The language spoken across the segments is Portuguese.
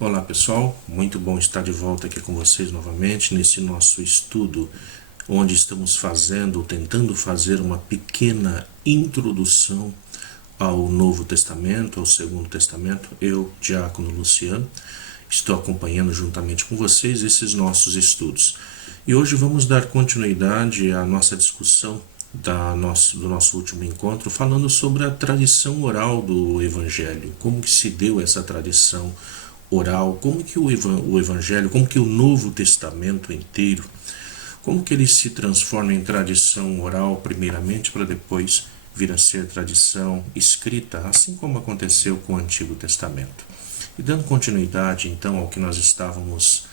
Olá pessoal, muito bom estar de volta aqui com vocês novamente nesse nosso estudo, onde estamos tentando fazer uma pequena introdução ao Novo Testamento, ao Segundo Testamento. Eu, Diácono Luciano, estou acompanhando juntamente com vocês esses nossos estudos. E hoje vamos dar continuidade à nossa discussão do nosso último encontro, falando sobre a tradição oral do Evangelho, como que se deu essa tradição oral, como que o Evangelho, como que o Novo Testamento inteiro, como que ele se transforma em tradição oral primeiramente para depois vir a ser tradição escrita, assim como aconteceu com o Antigo Testamento. E dando continuidade então ao que nós estávamos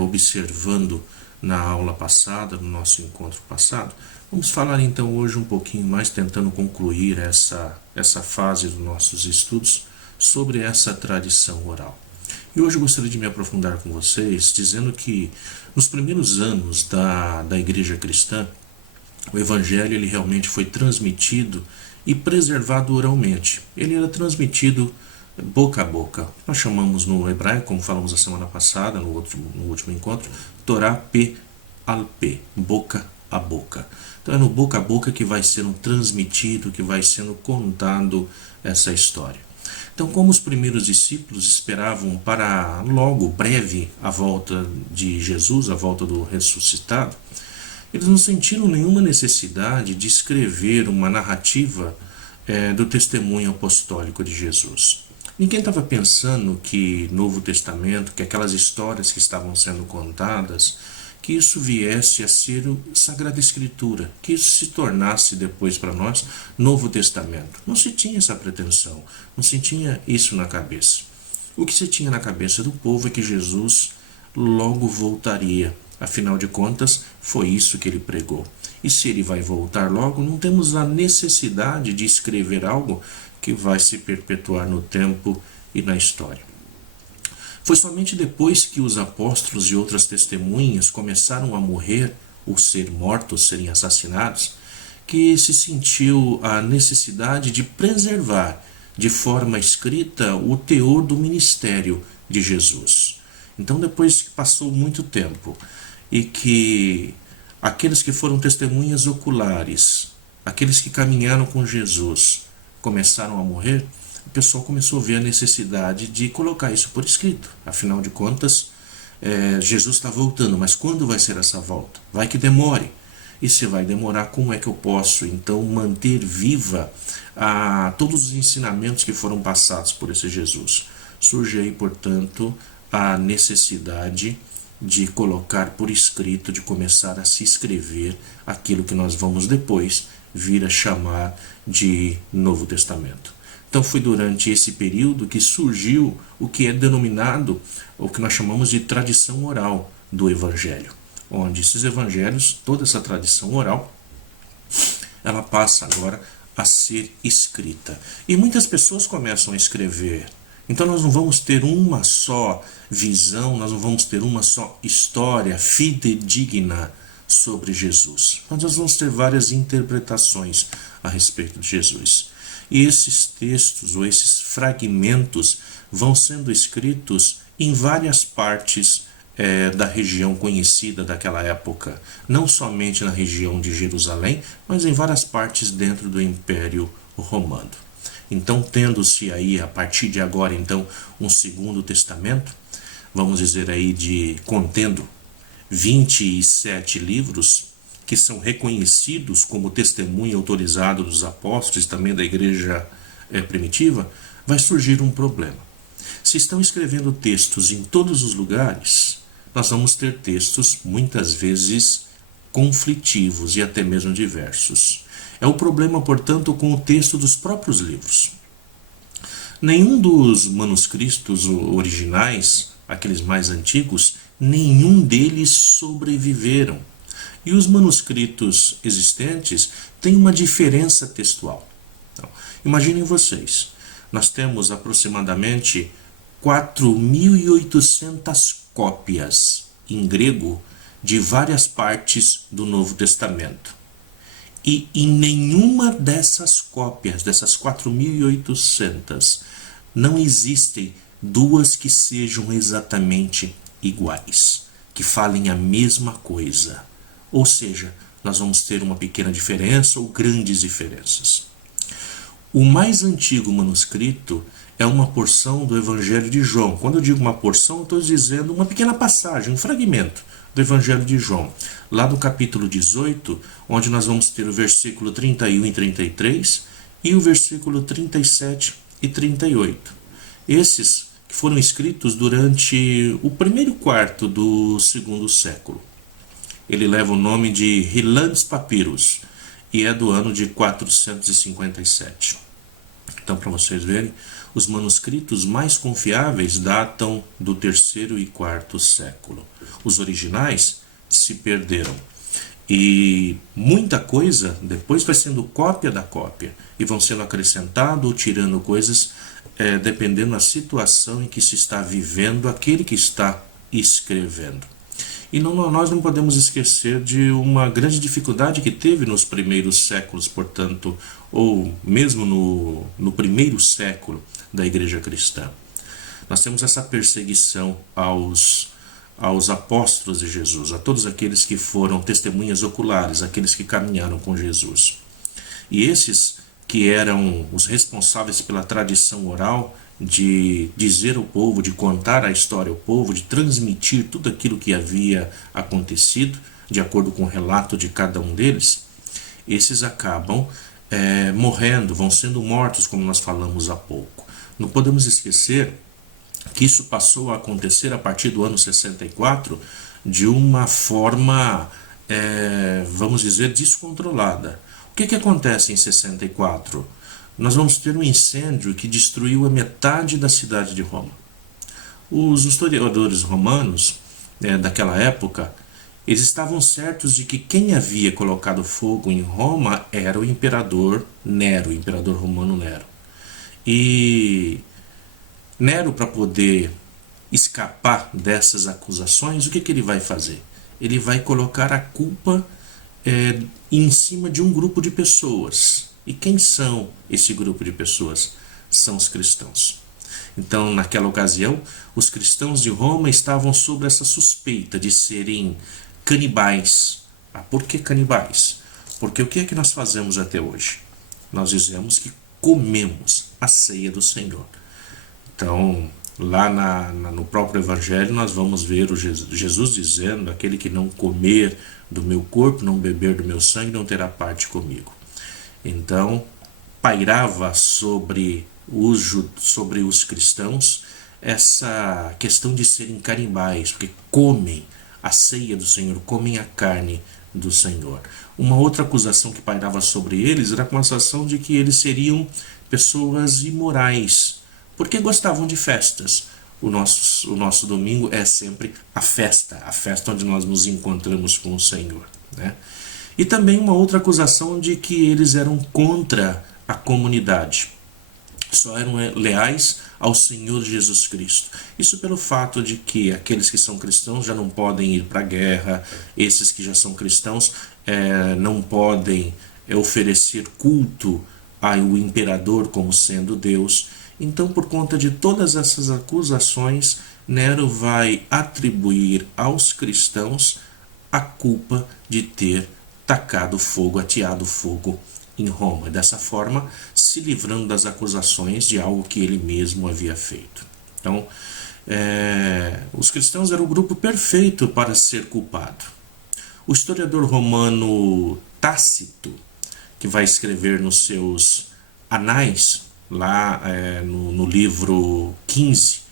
observando na aula passada, no nosso encontro passado, vamos falar então hoje um pouquinho mais, tentando concluir essa fase dos nossos estudos sobre essa tradição oral. E hoje eu gostaria de me aprofundar com vocês, dizendo que nos primeiros anos da igreja cristã, o Evangelho ele realmente foi transmitido e preservado oralmente. Ele era transmitido boca a boca. Nós chamamos no hebraico, como falamos a semana passada, no último encontro, Torá P al P, boca a boca. Então é no boca a boca que vai sendo transmitido, que vai sendo contado essa história. Então, como os primeiros discípulos esperavam para logo, breve, a volta de Jesus, a volta do ressuscitado, eles não sentiram nenhuma necessidade de escrever uma narrativa do testemunho apostólico de Jesus. Ninguém estava pensando que Novo Testamento, que aquelas histórias que estavam sendo contadas, que isso viesse a ser Sagrada Escritura, que isso se tornasse depois para nós Novo Testamento. Não se tinha essa pretensão, não se tinha isso na cabeça. O que se tinha na cabeça do povo é que Jesus logo voltaria. Afinal de contas, foi isso que ele pregou. E se ele vai voltar logo, não temos a necessidade de escrever algo que vai se perpetuar no tempo e na história. Foi somente depois que os apóstolos e outras testemunhas começaram a morrer, ou ser mortos, serem assassinados, que se sentiu a necessidade de preservar de forma escrita o teor do ministério de Jesus. Então, depois que passou muito tempo e que aqueles que foram testemunhas oculares, aqueles que caminharam com Jesus, começaram a morrer, o pessoal começou a ver a necessidade de colocar isso por escrito. Afinal de contas, Jesus está voltando, mas quando vai ser essa volta? Vai que demore. E se vai demorar, como é que eu posso, então, manter viva todos os ensinamentos que foram passados por esse Jesus? Surge aí, portanto, a necessidade de colocar por escrito, de começar a se escrever aquilo que nós vamos depois vir a chamar de Novo Testamento. Então foi durante esse período que surgiu o que é denominado, o que nós chamamos de tradição oral do Evangelho, onde esses evangelhos, toda essa tradição oral, ela passa agora a ser escrita. E muitas pessoas começam a escrever. Então nós não vamos ter uma só visão, nós não vamos ter uma só história fidedigna sobre Jesus. Mas nós vamos ter várias interpretações a respeito de Jesus. E esses textos ou esses fragmentos vão sendo escritos em várias partes da região conhecida daquela época, não somente na região de Jerusalém, mas em várias partes dentro do Império Romano. Então, tendo-se aí, a partir de agora, então, um Segundo Testamento, vamos dizer aí, contendo 27 livros, que são reconhecidos como testemunho autorizado dos apóstolos e também da igreja primitiva, vai surgir um problema. Se estão escrevendo textos em todos os lugares, nós vamos ter textos muitas vezes conflitivos e até mesmo diversos. É o problema, portanto, com o texto dos próprios livros. Nenhum dos manuscritos originais, aqueles mais antigos, nenhum deles sobreviveram. E os manuscritos existentes têm uma diferença textual. Então, imaginem vocês, nós temos aproximadamente 4.800 cópias em grego de várias partes do Novo Testamento. E em nenhuma dessas cópias, dessas 4.800, não existem duas que sejam exatamente iguais, que falem a mesma coisa. Ou seja, nós vamos ter uma pequena diferença ou grandes diferenças. O mais antigo manuscrito é uma porção do Evangelho de João. Quando eu digo uma porção, eu estou dizendo uma pequena passagem, um fragmento do Evangelho de João. Lá no capítulo 18, onde nós vamos ter o versículo 31 e 33 e o versículo 37 e 38. Esses que foram escritos durante o primeiro quarto do segundo século. Ele leva o nome de Hilandes Papyrus e é do ano de 457. Então, para vocês verem, os manuscritos mais confiáveis datam do terceiro e quarto século. Os originais se perderam. E muita coisa depois vai sendo cópia da cópia e vão sendo acrescentado ou tirando coisas dependendo da situação em que se está vivendo aquele que está escrevendo. E nós não podemos esquecer de uma grande dificuldade que teve nos primeiros séculos, portanto, ou mesmo no primeiro século da Igreja Cristã. Nós temos essa perseguição aos apóstolos de Jesus, a todos aqueles que foram testemunhas oculares, aqueles que caminharam com Jesus. E esses que eram os responsáveis pela tradição oral, de dizer ao povo, de contar a história ao povo, de transmitir tudo aquilo que havia acontecido, de acordo com o relato de cada um deles, esses acabam morrendo, vão sendo mortos, como nós falamos há pouco. Não podemos esquecer que isso passou a acontecer a partir do ano 64 de uma forma, vamos dizer, descontrolada. O que acontece em 64? Nós vamos ter um incêndio que destruiu a metade da cidade de Roma. Os historiadores romanos daquela época, eles estavam certos de que quem havia colocado fogo em Roma era o imperador Nero, o imperador romano Nero. E Nero, para poder escapar dessas acusações, o que ele vai fazer? Ele vai colocar a culpa em cima de um grupo de pessoas. E quem são esse grupo de pessoas? São os cristãos. Então, naquela ocasião, os cristãos de Roma estavam sob essa suspeita de serem canibais. Por que canibais? Porque o que é que nós fazemos até hoje? Nós dizemos que comemos a ceia do Senhor. Então, lá no próprio Evangelho, nós vamos ver Jesus dizendo: aquele que não comer do meu corpo, não beber do meu sangue, não terá parte comigo. Então, pairava sobre os cristãos essa questão de serem canibais, porque comem a ceia do Senhor, comem a carne do Senhor. Uma outra acusação que pairava sobre eles era a acusação de que eles seriam pessoas imorais, porque gostavam de festas. O nosso domingo é sempre a festa onde nós nos encontramos com o Senhor, né? E também uma outra acusação de que eles eram contra a comunidade, só eram leais ao Senhor Jesus Cristo. Isso pelo fato de que aqueles que são cristãos já não podem ir para a guerra, esses que já são cristãos não podem oferecer culto ao imperador como sendo Deus. Então, por conta de todas essas acusações, Nero vai atribuir aos cristãos a culpa de ter tacado fogo, ateado fogo em Roma, dessa forma se livrando das acusações de algo que ele mesmo havia feito. Então, os cristãos eram o grupo perfeito para ser culpado. O historiador romano Tácito, que vai escrever nos seus anais, lá no livro 15,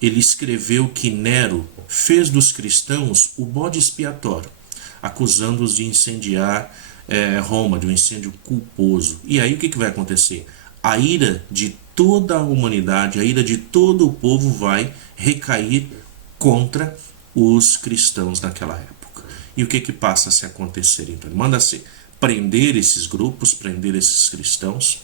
ele escreveu que Nero fez dos cristãos o bode expiatório, acusando-os de incendiar Roma, de um incêndio culposo. E aí o que vai acontecer? A ira de toda a humanidade, a ira de todo o povo vai recair contra os cristãos naquela época. E o que passa a se acontecer então? Manda-se prender esses grupos, prender esses cristãos.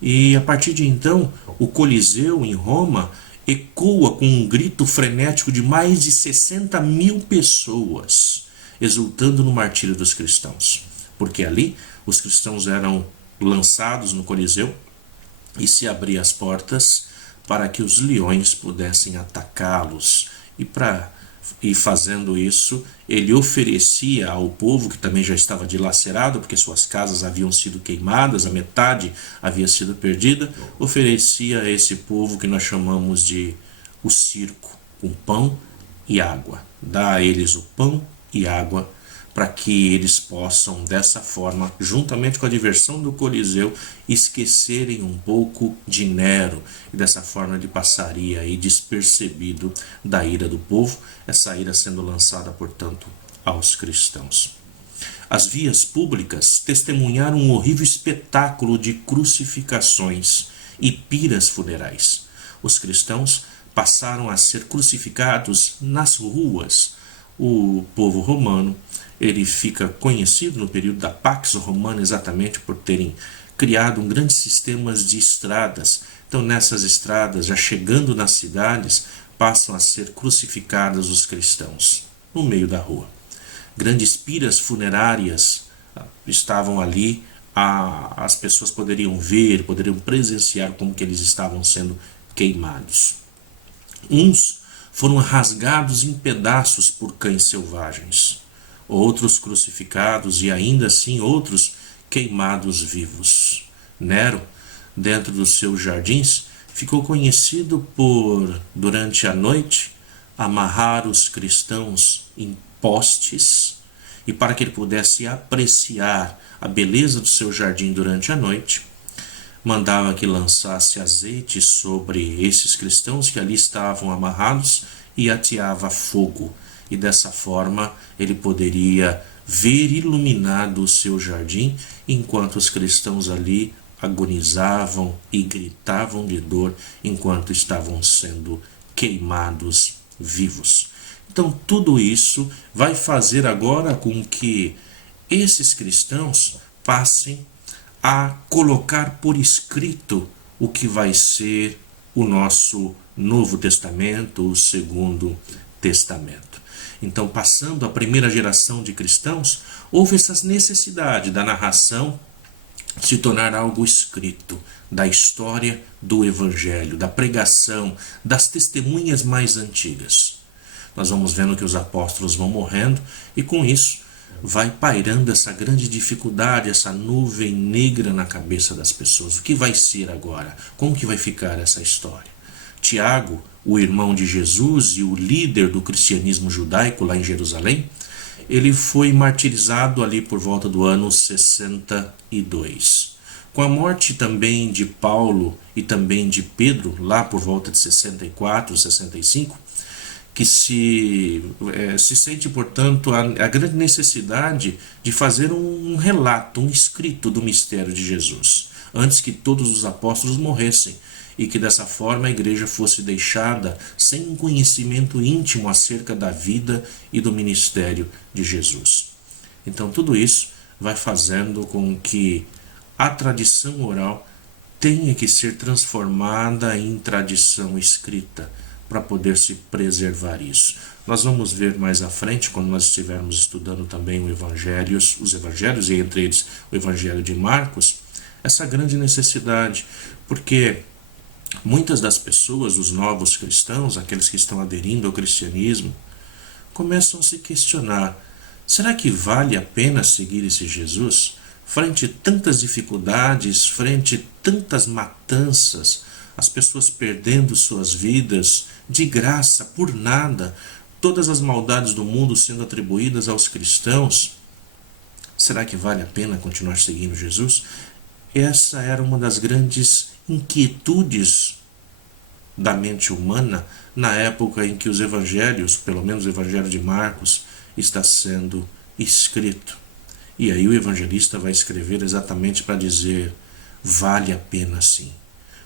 E a partir de então, o Coliseu em Roma ecoa com um grito frenético de mais de 60 mil pessoas, exultando no martírio dos cristãos. Porque ali os cristãos eram lançados no Coliseu e se abria as portas para que os leões pudessem atacá-los. E fazendo isso, ele oferecia ao povo, que também já estava dilacerado, porque suas casas haviam sido queimadas, a metade havia sido perdida, oferecia a esse povo que nós chamamos de o circo, com pão e água. Dá a eles o pão e água para que eles possam, dessa forma, juntamente com a diversão do Coliseu, esquecerem um pouco de Nero. E dessa forma ele passaria aí despercebido da ira do povo, essa ira sendo lançada, portanto, aos cristãos. As vias públicas testemunharam um horrível espetáculo de crucificações e piras funerais. Os cristãos passaram a ser crucificados nas ruas. O povo romano, ele fica conhecido no período da Pax Romana exatamente por terem criado um grande sistema de estradas. Então, nessas estradas, já chegando nas cidades, passam a ser crucificados os cristãos no meio da rua. Grandes piras funerárias estavam ali, as pessoas poderiam ver, poderiam presenciar como que eles estavam sendo queimados. Uns foram rasgados em pedaços por cães selvagens, outros crucificados e ainda assim outros queimados vivos. Nero, dentro dos seus jardins, ficou conhecido por, durante a noite, amarrar os cristãos em postes, e para que ele pudesse apreciar a beleza do seu jardim durante a noite, mandava que lançasse azeite sobre esses cristãos que ali estavam amarrados e ateava fogo. E dessa forma ele poderia ver iluminado o seu jardim, enquanto os cristãos ali agonizavam e gritavam de dor enquanto estavam sendo queimados vivos. Então tudo isso vai fazer agora com que esses cristãos passem a colocar por escrito o que vai ser o nosso Novo Testamento, o Segundo Testamento. Então, passando a primeira geração de cristãos, houve essa necessidade da narração se tornar algo escrito, da história do Evangelho, da pregação, das testemunhas mais antigas. Nós vamos vendo que os apóstolos vão morrendo e com isso vai pairando essa grande dificuldade, essa nuvem negra na cabeça das pessoas. O que vai ser agora? Como que vai ficar essa história? Tiago, o irmão de Jesus e o líder do cristianismo judaico lá em Jerusalém, ele foi martirizado ali por volta do ano 62. Com a morte também de Paulo e também de Pedro, lá por volta de 64, 65, que se sente, portanto, a grande necessidade de fazer um relato, um escrito do mistério de Jesus, antes que todos os apóstolos morressem, e que dessa forma a igreja fosse deixada sem um conhecimento íntimo acerca da vida e do ministério de Jesus. Então tudo isso vai fazendo com que a tradição oral tenha que ser transformada em tradição escrita, para poder se preservar isso. Nós vamos ver mais à frente, quando nós estivermos estudando também os evangelhos, e entre eles o evangelho de Marcos, essa grande necessidade, porque muitas das pessoas, os novos cristãos, aqueles que estão aderindo ao cristianismo, começam a se questionar: será que vale a pena seguir esse Jesus? Frente a tantas dificuldades, frente a tantas matanças, as pessoas perdendo suas vidas de graça, por nada, todas as maldades do mundo sendo atribuídas aos cristãos, será que vale a pena continuar seguindo Jesus? Essa era uma das grandes inquietudes da mente humana na época em que os evangelhos, pelo menos o evangelho de Marcos, está sendo escrito. E aí o evangelista vai escrever exatamente para dizer: vale a pena sim.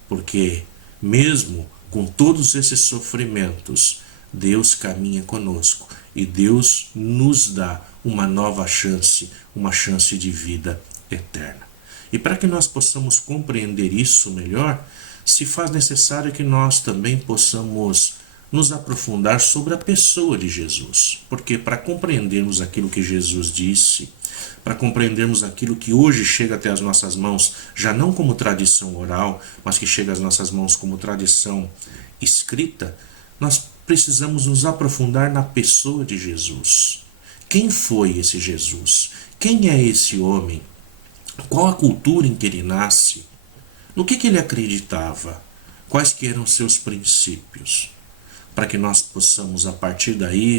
Porque mesmo com todos esses sofrimentos, Deus caminha conosco e Deus nos dá uma nova chance, uma chance de vida eterna. E para que nós possamos compreender isso melhor, se faz necessário que nós também possamos nos aprofundar sobre a pessoa de Jesus. Porque para compreendermos aquilo que Jesus disse, para compreendermos aquilo que hoje chega até as nossas mãos, já não como tradição oral, mas que chega às nossas mãos como tradição escrita, nós precisamos nos aprofundar na pessoa de Jesus. Quem foi esse Jesus? Quem é esse homem? Qual a cultura em que ele nasce? No que ele acreditava? Quais que eram seus princípios? Para que nós possamos, a partir daí,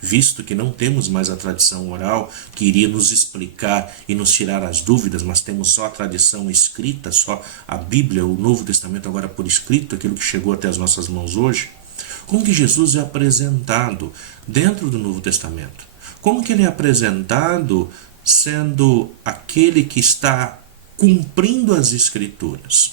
visto que não temos mais a tradição oral, que iria nos explicar e nos tirar as dúvidas, mas temos só a tradição escrita, só a Bíblia, o Novo Testamento agora por escrito, aquilo que chegou até as nossas mãos hoje, como que Jesus é apresentado dentro do Novo Testamento? Como que ele é apresentado sendo aquele que está cumprindo as Escrituras?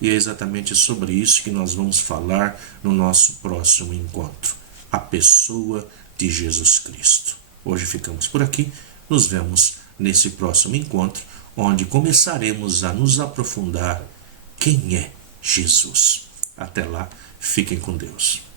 E é exatamente sobre isso que nós vamos falar no nosso próximo encontro. A pessoa de Jesus Cristo. Hoje ficamos por aqui. Nos vemos nesse próximo encontro, onde começaremos a nos aprofundar quem é Jesus. Até lá, fiquem com Deus.